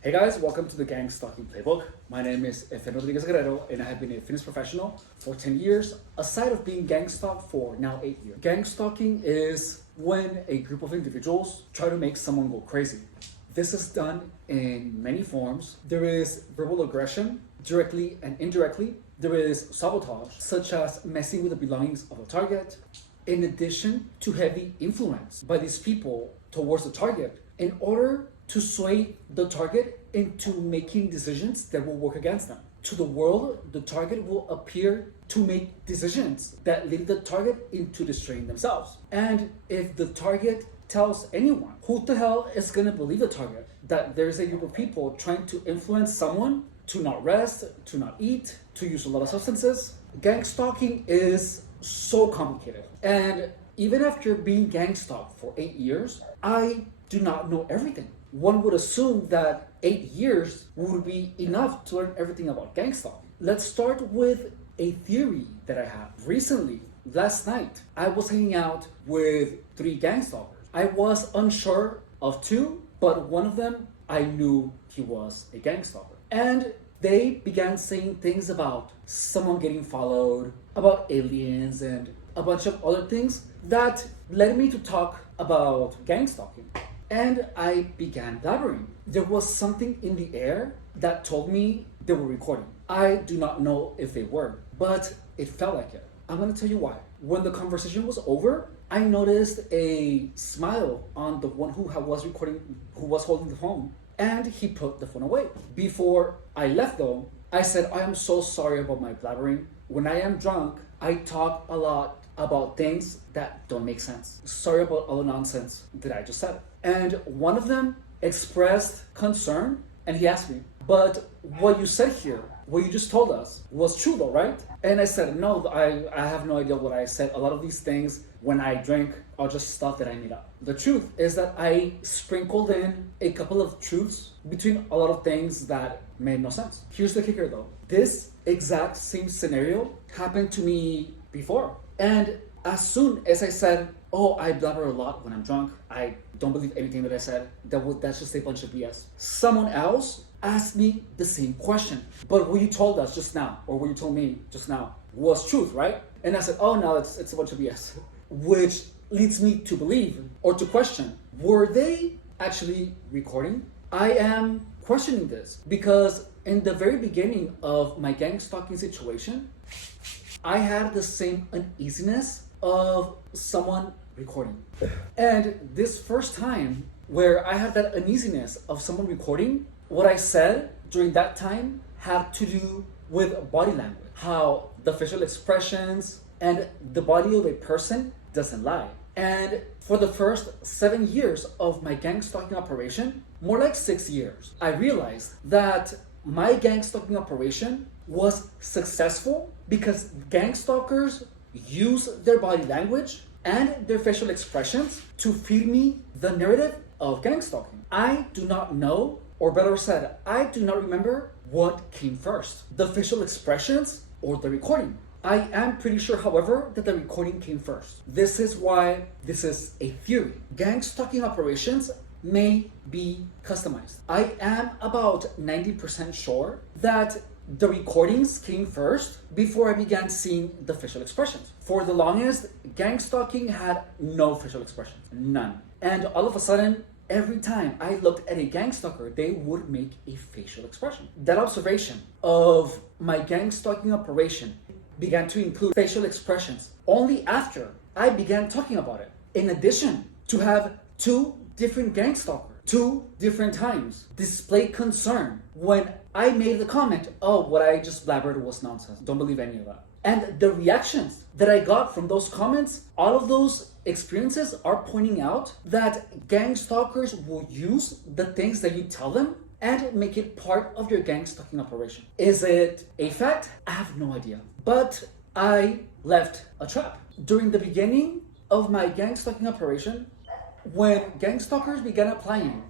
Hey guys, welcome to the Gang Stalking Playbook. My name is Efrain Rodriguez Guerrero and I have been a fitness professional for 10 years, aside of being gang stalked for now 8 years. Gang stalking is when a group of individuals try to make someone go crazy. This is done in many forms. There is verbal aggression, directly and indirectly. There is sabotage, such as messing with the belongings of a target, in addition to heavy influence by these people towards the target in order to sway the target into making decisions that will work against them. To the world, the target will appear to make decisions that lead the target into destroying themselves. And if the target tells anyone, who the hell is gonna believe the target? That there's a group of people trying to influence someone to not rest, to not eat, to use a lot of substances. Gang stalking is so complicated. And even after being gang stalked for 8 years, I do not know everything. One would assume that 8 years would be enough to learn everything about gang stalking. Let's start with a theory that I have. Recently, last night, I was hanging out with 3 gang stalkers. I was unsure of 2, but one of them, I knew he was a gang stalker. And they began saying things about someone getting followed, about aliens, and a bunch of other things that led me to talk about gang stalking. And I began blabbering. There was something in the air that told me they were recording. I do not know if they were, but it felt like it. I'm gonna tell you why. When the conversation was over, I noticed a smile on the one who was recording, who was holding the phone, and he put the phone away. Before I left though, I said, I am so sorry about my blabbering. When I am drunk, I talk a lot about things that don't make sense. Sorry about all the nonsense that I just said. And one of them expressed concern and he asked me, but what you said here, what you just told us was true though, right? And I said, no, I have no idea what I said. A lot of these things when I drink are just stuff that I made up. The truth is that I sprinkled in a couple of truths between a lot of things that made no sense. Here's the kicker though. This exact same scenario happened to me before. And as soon as I said, oh, I blabber a lot when I'm drunk, I don't believe anything that I said, that's just a bunch of BS. Someone else asked me the same question, but what you told us just now, or what you told me just now, was truth, right? And I said, oh no, it's a bunch of BS. Which leads me to believe, or to question, were they actually recording? I am questioning this, because in the very beginning of my gang stalking situation, I had the same uneasiness of someone recording. And this first time where I had that uneasiness of someone recording, what I said during that time had to do with body language. How the facial expressions and the body of a person doesn't lie. And for the first 7 years of my gang stalking operation, more like 6 years, I realized that my gang stalking operation was successful because gang stalkers use their body language and their facial expressions to feed me the narrative of gang stalking. I do not know, or better said, I do not remember what came first, the facial expressions or the recording. I am pretty sure, however, that the recording came first. This is why this is a theory. Gang stalking operations may be customized. I am about 90% sure that the recordings came first before I began seeing the facial expressions. For the longest, gang stalking had no facial expressions, none. And all of a sudden, every time I looked at a gang stalker, they would make a facial expression. That observation of my gang stalking operation began to include facial expressions only after I began talking about it. In addition, to have 2 different gang stalkers, 2 different times, display concern when I made the comment, oh, what I just blabbered was nonsense. Don't believe any of that. And the reactions that I got from those comments, all of those experiences are pointing out that gang stalkers will use the things that you tell them and make it part of your gang stalking operation. Is it a fact? I have no idea. But I left a trap. During the beginning of my gang stalking operation, when gang stalkers began applying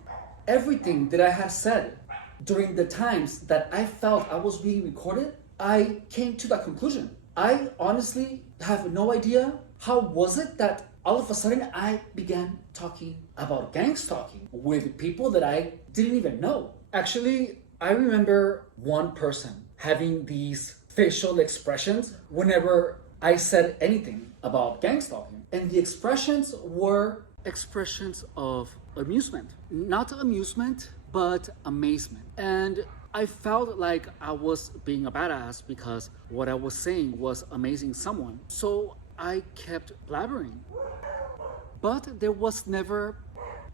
everything that I had said during the times that I felt I was being recorded, I came to that conclusion. I honestly have no idea how was it that all of a sudden I began talking about gang stalking with people that I didn't even know. Actually, I remember one person having these facial expressions whenever I said anything about gang stalking. And the expressions were expressions of amusement. Not amusement, but amazement. And I felt like I was being a badass because what I was saying was amazing someone. So I kept blabbering. But there was never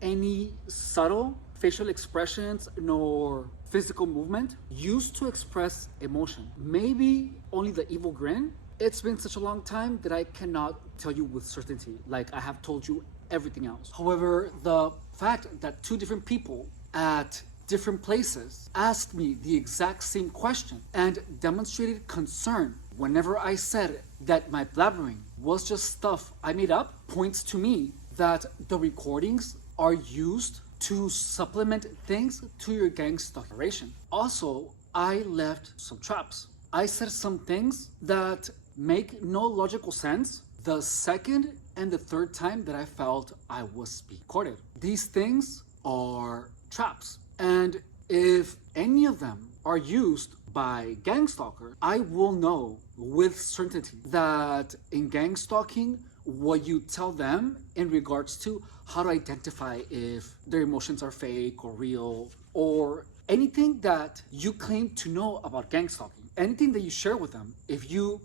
any subtle facial expressions nor physical movement used to express emotion. Maybe only the evil grin. It's been such a long time that I cannot tell you with certainty, like I have told you everything else. However, the fact that two different people at different places asked me the exact same question and demonstrated concern whenever I said that my blabbering was just stuff I made up points to me that the recordings are used to supplement things to your gang stalking operation. Also, I left some traps. I said some things that make no logical sense the second and the third time that I felt I was being recorded. These things are traps. And if any of them are used by gang stalkers, I will know with certainty that in gang stalking, what you tell them in regards to how to identify if their emotions are fake or real, or anything that you claim to know about gang stalking, anything that you share with them, if you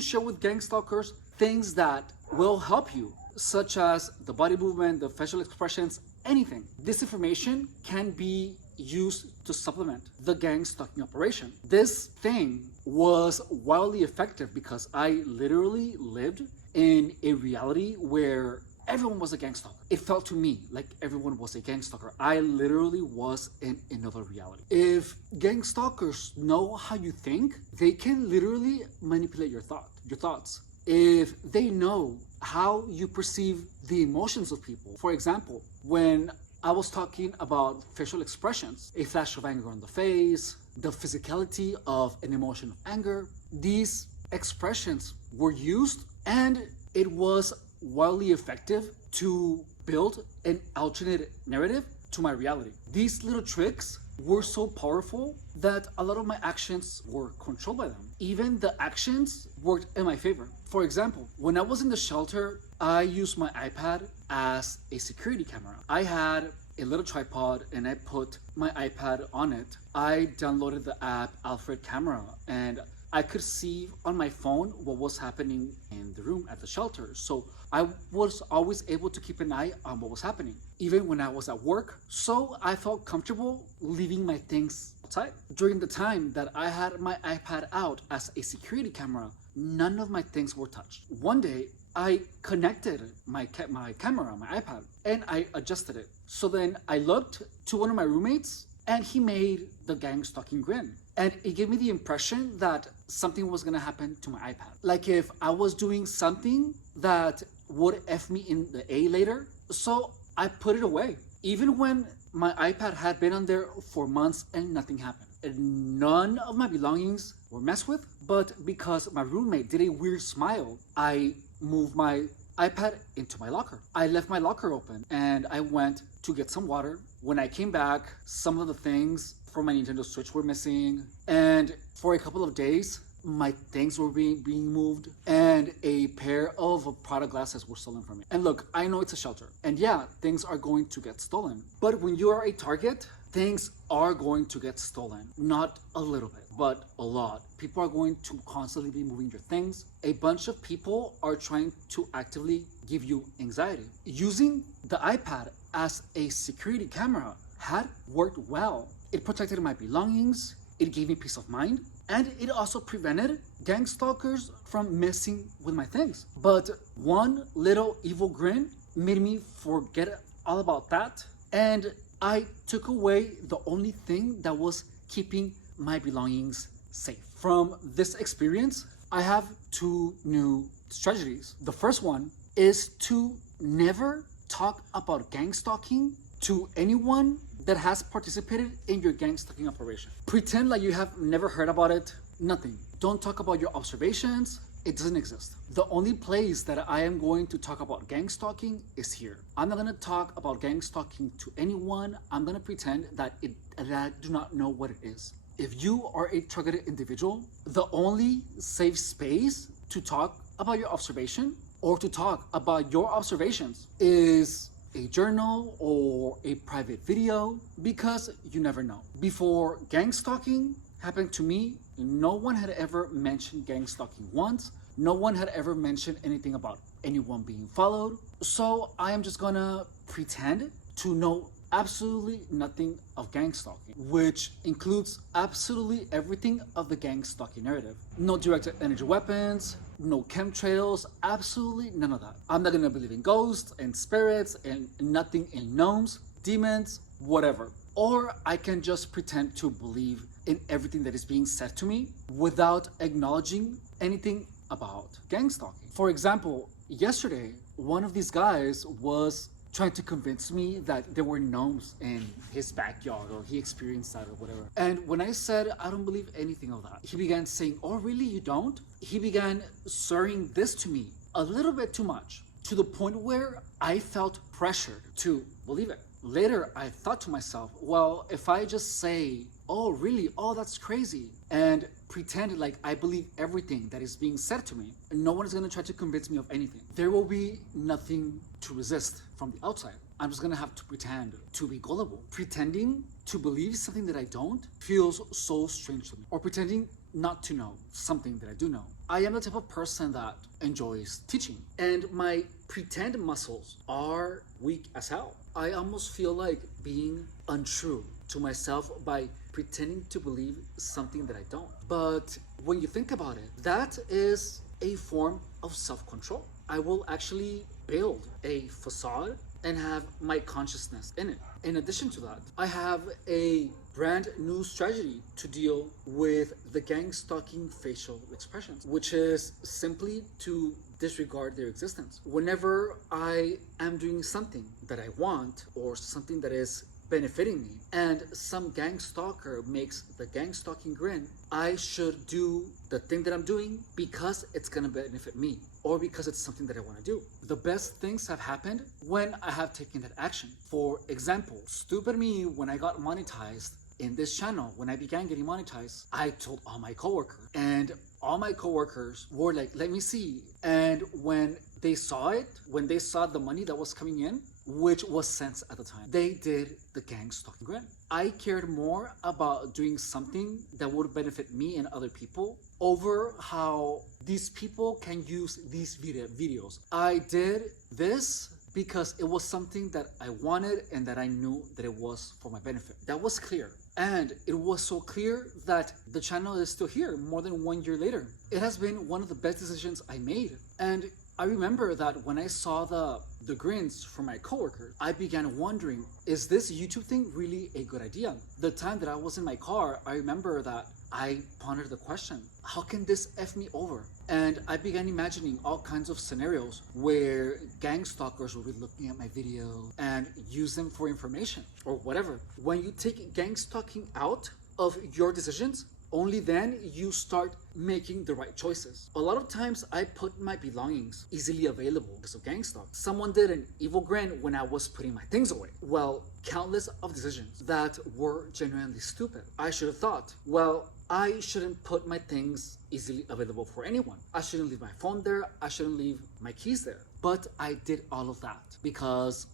share with gang stalkers things that will help you, such as the body movement, the facial expressions, anything, this information can be used to supplement the gang stalking operation. This thing was wildly effective because I literally lived in a reality where everyone was a gang stalker. It felt to me like everyone was a gang stalker. I literally was in another reality. If gang stalkers know how you think, they can literally manipulate your thoughts. If they know how you perceive the emotions of people. For example, when I was talking about facial expressions, a flash of anger on the face, the physicality of an emotion of anger, these expressions were used and it was wildly effective to build an alternate narrative to my reality. These little tricks were so powerful that a lot of my actions were controlled by them. Even the actions worked in my favor. For example, when I was in the shelter, I used my iPad as a security camera. I had a little tripod and I put my iPad on it. I downloaded the app Alfred Camera and I could see on my phone what was happening in the room at the shelter. So I was always able to keep an eye on what was happening, even when I was at work. So I felt comfortable leaving my things outside. During the time that I had my iPad out as a security camera, none of my things were touched. One day, I connected my camera, my iPad, and I adjusted it. So then I looked to one of my roommates and he made the gang stalking grin. And it gave me the impression that something was gonna happen to my iPad. Like if I was doing something that would F me in the A later. So I put it away. Even when my iPad had been on there for months and nothing happened. And none of my belongings were messed with, but because my roommate did a weird smile, I moved my iPad into my locker. I left my locker open and I went to get some water. When I came back, some of the things from my Nintendo Switch were missing. And for a couple of days, my things were being moved and a pair of Prada glasses were stolen from me. And look, I know it's a shelter. And yeah, things are going to get stolen. But when you are a target, things are going to get stolen. Not a little bit, but a lot. People are going to constantly be moving your things. A bunch of people are trying to actively give you anxiety. Using the iPad as a security camera had worked well. It protected my belongings, it gave me peace of mind, and it also prevented gang stalkers from messing with my things. But one little evil grin made me forget all about that, and I took away the only thing that was keeping my belongings safe. From this experience, I have two new strategies. The first one is to never talk about gang stalking to anyone that has participated in your gang stalking operation. Pretend like you have never heard about it, nothing. Don't talk about your observations, It doesn't exist. The only place that I am going to talk about gang stalking is here. I'm not gonna talk about gang stalking to anyone. I'm gonna pretend that I do not know what it is. If you are a targeted individual, the only safe space to talk about your observation or to talk about your observations is a journal or a private video, because you never know. Before gang stalking happened to me, no one had ever mentioned gang stalking once. No one had ever mentioned anything about anyone being followed. So I am just gonna pretend to know absolutely nothing of gang stalking, which includes absolutely everything of the gang stalking narrative. No directed energy weapons, no chemtrails, absolutely none of that. I'm not gonna believe in ghosts and spirits and nothing in gnomes, demons, whatever. Or I can just pretend to believe in everything that is being said to me without acknowledging anything about gang stalking. For example, yesterday, one of these guys was trying to convince me that there were gnomes in his backyard, or he experienced that or whatever. And when I said, I don't believe anything of that, he began saying, oh really, you don't? He began swearing this to me a little bit too much, to the point where I felt pressured to believe it. Later, I thought to myself, well, if I just say, oh really, oh that's crazy, and pretend like I believe everything that is being said to me, no one is going to try to convince me of anything. There will be nothing to resist from the outside. I'm just going to have to pretend to be gullible. Pretending to believe something that I don't feels so strange to me. Or pretending not to know something that I do know. I am the type of person that enjoys teaching, and my pretend muscles are weak as hell. I almost feel like being untrue to myself by pretending to believe something that I don't. But when you think about it, that is a form of self-control. I will actually build a facade and have my consciousness in it. In addition to that, I have a brand new strategy to deal with the gang stalking facial expressions, which is simply to disregard their existence. Whenever I am doing something that I want or something that is benefiting me, and some gang stalker makes the gang stalking grin, I should do the thing that I'm doing because it's gonna benefit me, or because it's something that I want to do. The best things have happened when I have taken that action. For example, stupid me, when I got monetized in this channel, when I began getting monetized, I told all my coworkers, and all my coworkers were like, let me see. And when they saw it, when they saw the money that was coming in, which was cents at the time, they did the gang stalking grin. I cared more about doing something that would benefit me and other people over how these people can use these videos. I did this because it was something that I wanted and that I knew that it was for my benefit. That was clear. And it was so clear that the channel is still here more than 1 year later. It has been one of the best decisions I made. And I remember that when I saw the grins from my coworkers, I began wondering, is this YouTube thing really a good idea? The time that I was in my car, I remember that I pondered the question, how can this F me over? And I began imagining all kinds of scenarios where gang stalkers will be looking at my video and use them for information or whatever. When you take gang stalking out of your decisions, only then you start making the right choices. A lot of times I put my belongings easily available because of gang stalk. Someone did an evil grin when I was putting my things away. Well, countless of decisions that were genuinely stupid. I should have thought, well, I shouldn't put my things easily available for anyone. I shouldn't leave my phone there. I shouldn't leave my keys there. But I did all of that because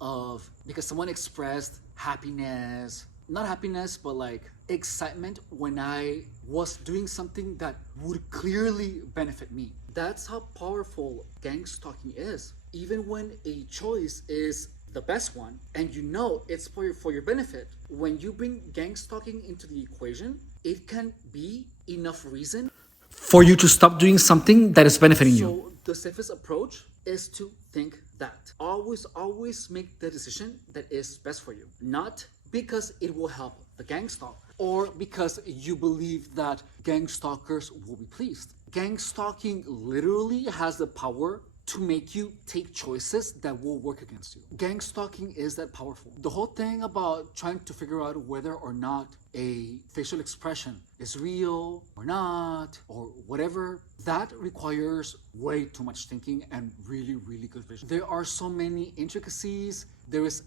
someone expressed happiness, not happiness, but like excitement when I was doing something that would clearly benefit me. That's how powerful gang stalking is. Even when a choice is the best one and you know it's for your benefit, when you bring gang stalking into the equation, it can be enough reason for you to stop doing something that is benefiting you. So the safest approach is to think that. Always make the decision that is best for you. Not because it will help the gang stalk or because you believe that gang stalkers will be pleased. Gang stalking literally has the power to make you take choices that will work against you. Gang stalking is that powerful. The whole thing about trying to figure out whether or not a facial expression is real or not, or whatever, that requires way too much thinking and really, really good vision. There are so many intricacies. There is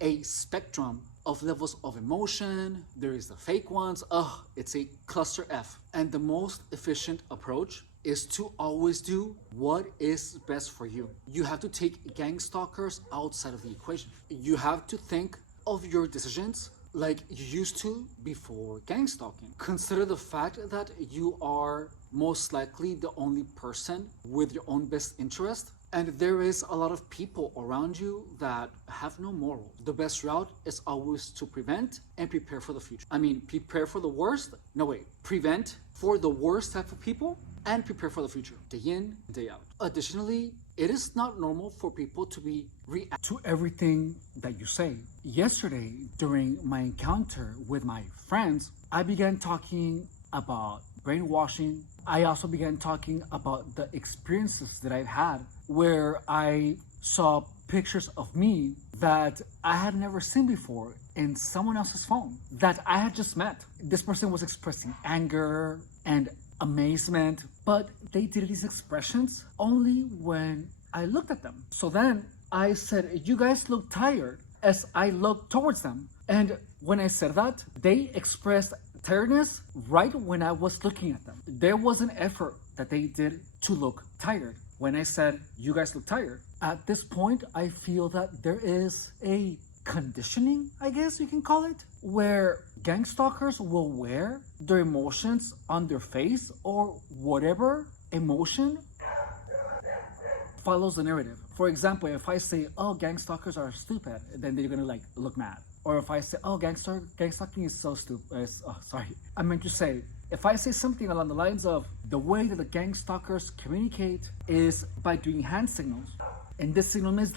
a spectrum of levels of emotion. There is the fake ones. It's a cluster F. And the most efficient approach is to always do what is best for you. You have to take gang stalkers outside of the equation. You have to think of your decisions like you used to before gang stalking. Consider the fact that you are most likely the only person with your own best interest, and there is a lot of people around you that have no morals. The best route is always to prevent and prepare for the future. I mean, prepare for the worst. No, wait. Prevent for the worst type of people and prepare for the future, day in, day out. Additionally, it is not normal for people to be react to everything that you say. Yesterday, during my encounter with my friends, I began talking about brainwashing. I also began talking about the experiences that I've had where I saw pictures of me that I had never seen before in someone else's phone that I had just met. This person was expressing anger and amazement, but they did these expressions only when I looked at them. So then I said, "You guys look tired," as I looked towards them. And when I said that, they expressed tiredness right when I was looking at them. There was an effort that they did to look tired. When I said, "You guys look tired," at this point, I feel that there is a conditioning, I guess you can call it, where gang stalkers will wear their emotions on their face, or whatever emotion follows the narrative. For example, if I say, "Oh, gang stalkers are stupid," then they're gonna look mad. Or if I say, "Oh, gang stalking is so stupid," I meant to say, if I say something along the lines of, the way that the gang stalkers communicate is by doing hand signals. And this signal means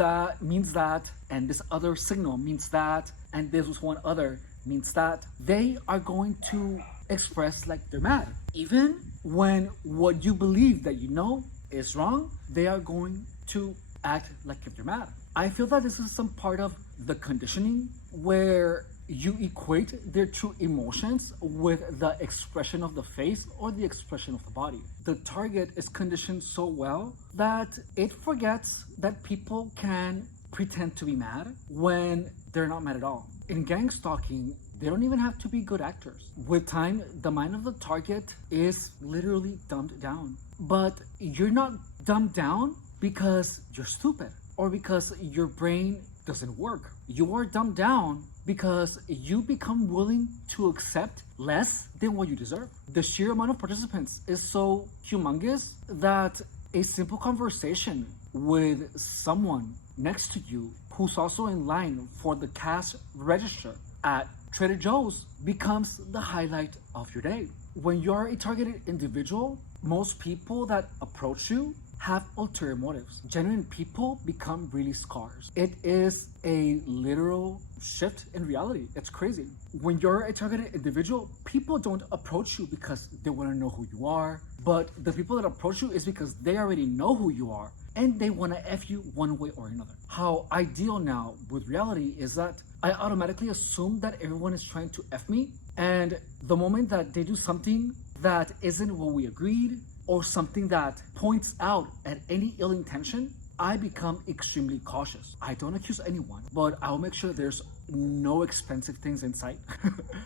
that, and this other signal means that, and this was one other means that. They are going to express like they're mad. Even when what you believe that you know is wrong, they are going to act like if they're mad. I feel that this is some part of the conditioning where you equate their true emotions with the expression of the face or the expression of the body. The target is conditioned so well that it forgets that people can pretend to be mad when they're not mad at all. In gang stalking, they don't even have to be good actors. With time, the mind of the target is literally dumbed down. But you're not dumbed down because you're stupid or because your brain doesn't work. You are dumbed down because you become willing to accept less than what you deserve. The sheer amount of participants is so humongous that a simple conversation with someone next to you who's also in line for the cash register at Trader Joe's becomes the highlight of your day. When you're a targeted individual, most people that approach you have ulterior motives. Genuine people become really scars. It is a literal shift in reality. It's crazy. When you're a targeted individual, people don't approach you because they want to know who you are, but the people that approach you is because they already know who you are and they want to F you one way or another. How I deal now with reality is that I automatically assume that everyone is trying to F me, and the moment that they do something that isn't what we agreed, or something that points out at any ill intention, I become extremely cautious. I don't accuse anyone, but I'll make sure there's no expensive things in sight.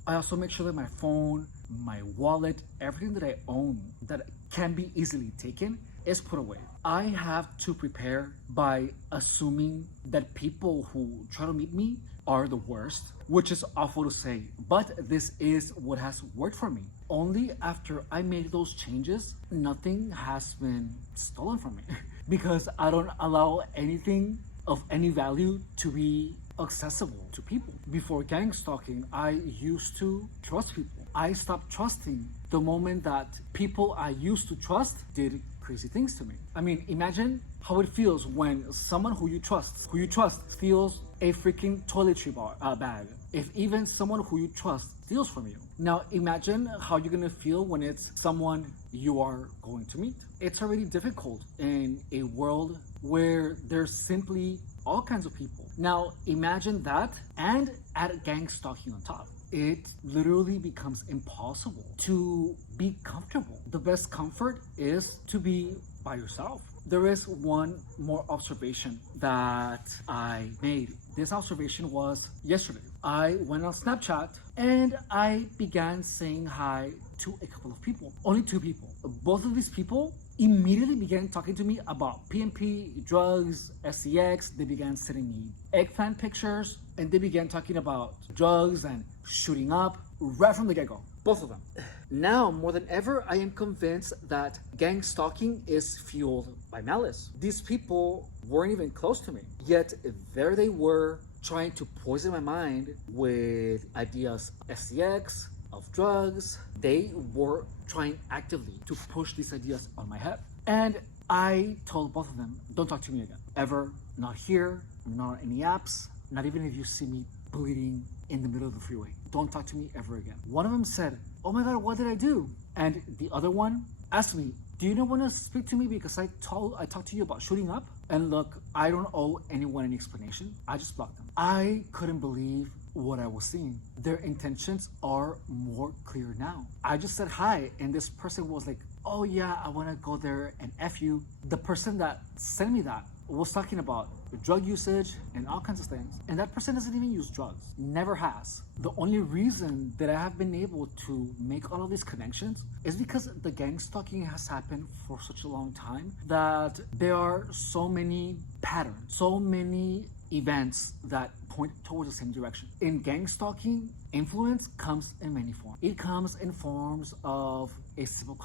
I also make sure that my phone, my wallet, everything that I own that can be easily taken is put away. I have to prepare by assuming that people who try to meet me are the worst, which is awful to say, but this is what has worked for me. Only after I made those changes, nothing has been stolen from me because I don't allow anything of any value to be accessible to people. Before gang stalking, I used to trust people. I stopped trusting the moment that people I used to trust did crazy things to me. I mean, imagine how it feels when someone who you trust feels a freaking toiletry bag, if even someone who you trust steals from you. Now imagine how you're gonna feel when it's someone you are going to meet. It's already difficult in a world where there's simply all kinds of people. Now imagine that and add gang stalking on top. It literally becomes impossible to be comfortable. The best comfort is to be by yourself. There is one more observation that I made. This observation was yesterday. I went on Snapchat and I began saying hi to a couple of people. Only two people. Both of these people immediately began talking to me about PMP, drugs, SEX. They began sending me eggplant pictures and they began talking about drugs and shooting up right from the get-go. Both of them. Now, more than ever, I am convinced that gang stalking is fueled by malice. These people weren't even close to me, yet there they were trying to poison my mind with ideas of SEX, of drugs. They were trying actively to push these ideas on my head. And I told both of them, don't talk to me again. Ever. Not here, not on any apps, not even if you see me bleeding in the middle of the freeway. Don't talk to me ever again. One of them said, oh my God, what did I do? And the other one asked me, do you not want to speak to me because I talked to you about shooting up? And look, I don't owe anyone any explanation. I just blocked them. I couldn't believe what I was seeing. Their intentions are more clear now. I just said hi and this person was like, oh yeah, I want to go there and F you. The person that sent me that was talking about drug usage and all kinds of things. And that person doesn't even use drugs. Never has. The only reason that I have been able to make all of these connections is because the gang stalking has happened for such a long time that there are so many patterns, so many events that point towards the same direction. In gang stalking, influence comes in many forms. It comes in forms of a simple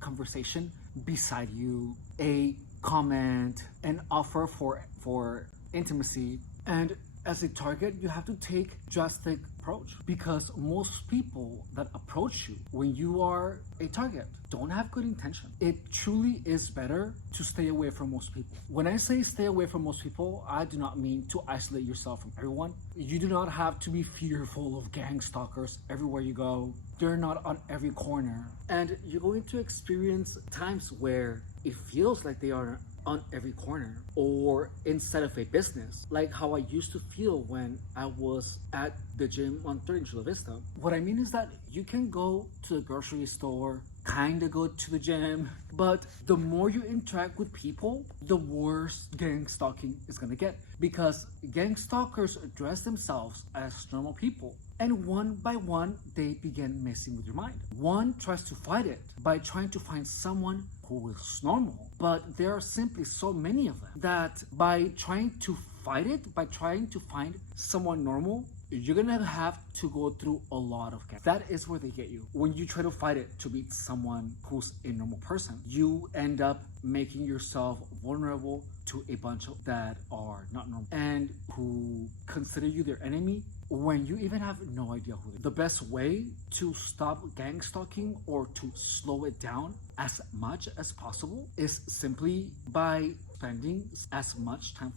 conversation beside you, a comment, an offer for intimacy, and as a target, you have to take drastic approach because most people that approach you when you are a target don't have good intention. It truly is better to stay away from most people. When I say stay away from most people, I do not mean to isolate yourself from everyone. You do not have to be fearful of gang stalkers everywhere you go. They're not on every corner. And you're going to experience times where it feels like they are on every corner or inside of a business, like how I used to feel when I was at the gym on 3rd and Chula Vista. What I mean is that you can go to the grocery store, kind of go to the gym, but the more you interact with people, the worse gang stalking is gonna get, because gang stalkers dress themselves as normal people. And one by one, they begin messing with your mind. One tries to fight it by trying to find someone who is normal. But there are simply so many of them that by trying to fight it, by trying to find someone normal, you're gonna have to go through a lot of gas. That is where they get you. When you try to fight it to beat someone who's a normal person, you end up making yourself vulnerable to a bunch of that are not normal and who consider you their enemy when you even have no idea who they are. The best way to stop gang stalking or to slow it down as much as possible is simply by spending as much time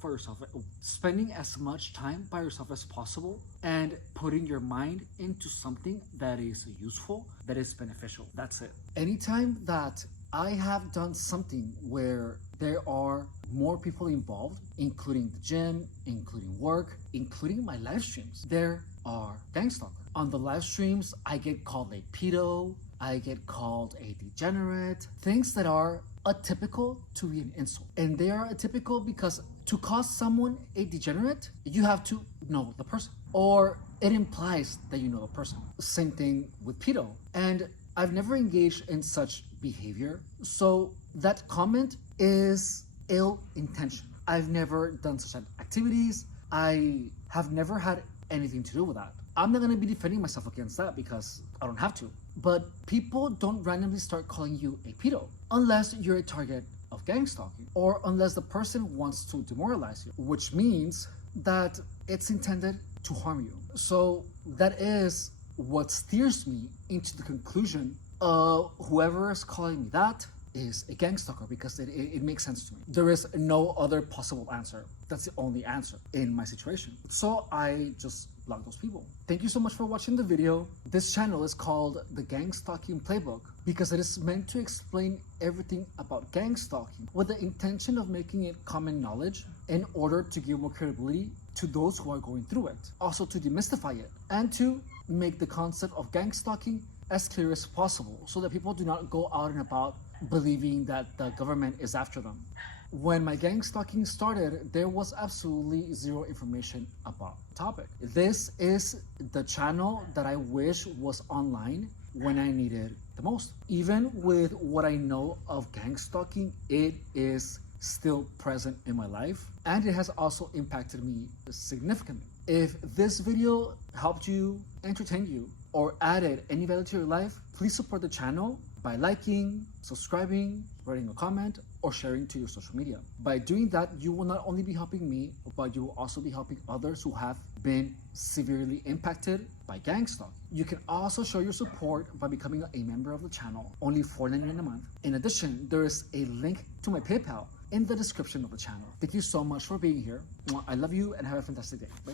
by yourself as possible and putting your mind into something that is useful, that is beneficial. That's it. Anytime that I have done something where there are more people involved, including the gym, including work, including my live streams, there are gang stalkers. On the live streams, I get called a pedo, I get called a degenerate, things that are atypical to be an insult. And they are atypical because to call someone a degenerate, you have to know the person, or it implies that you know the person. Same thing with pedo. And I've never engaged in such behavior, so that comment is ill-intentioned. I've never done such activities. I have never had anything to do with that. I'm not gonna be defending myself against that because I don't have to. But people don't randomly start calling you a pedo unless you're a target of gang stalking or unless the person wants to demoralize you, which means that it's intended to harm you. So that is what steers me into the conclusion of whoever is calling me that is a gang stalker? Because it makes sense to me. There is no other possible answer. That's the only answer in my situation. So I just block those people. Thank you so much for watching the video. This channel is called the Gang Stalking Playbook because it is meant to explain everything about gang stalking with the intention of making it common knowledge in order to give more credibility to those who are going through it. Also to demystify it and to make the concept of gang stalking as clear as possible so that people do not go out and about believing that the government is after them. When my gang stalking started, there was absolutely zero information about the topic. This is the channel that I wish was online when I needed the most. Even with what I know of gang stalking, it is still present in my life and it has also impacted me significantly. If this video helped you, entertained you, or added any value to your life, please support the channel by liking, subscribing, writing a comment, or sharing to your social media. By doing that, you will not only be helping me, but you will also be helping others who have been severely impacted by gang stalking. You can also show your support by becoming a member of the channel, only $4.99 a month. In addition, there is a link to my PayPal in the description of the channel. Thank you so much for being here. I love you and have a fantastic day. Bye.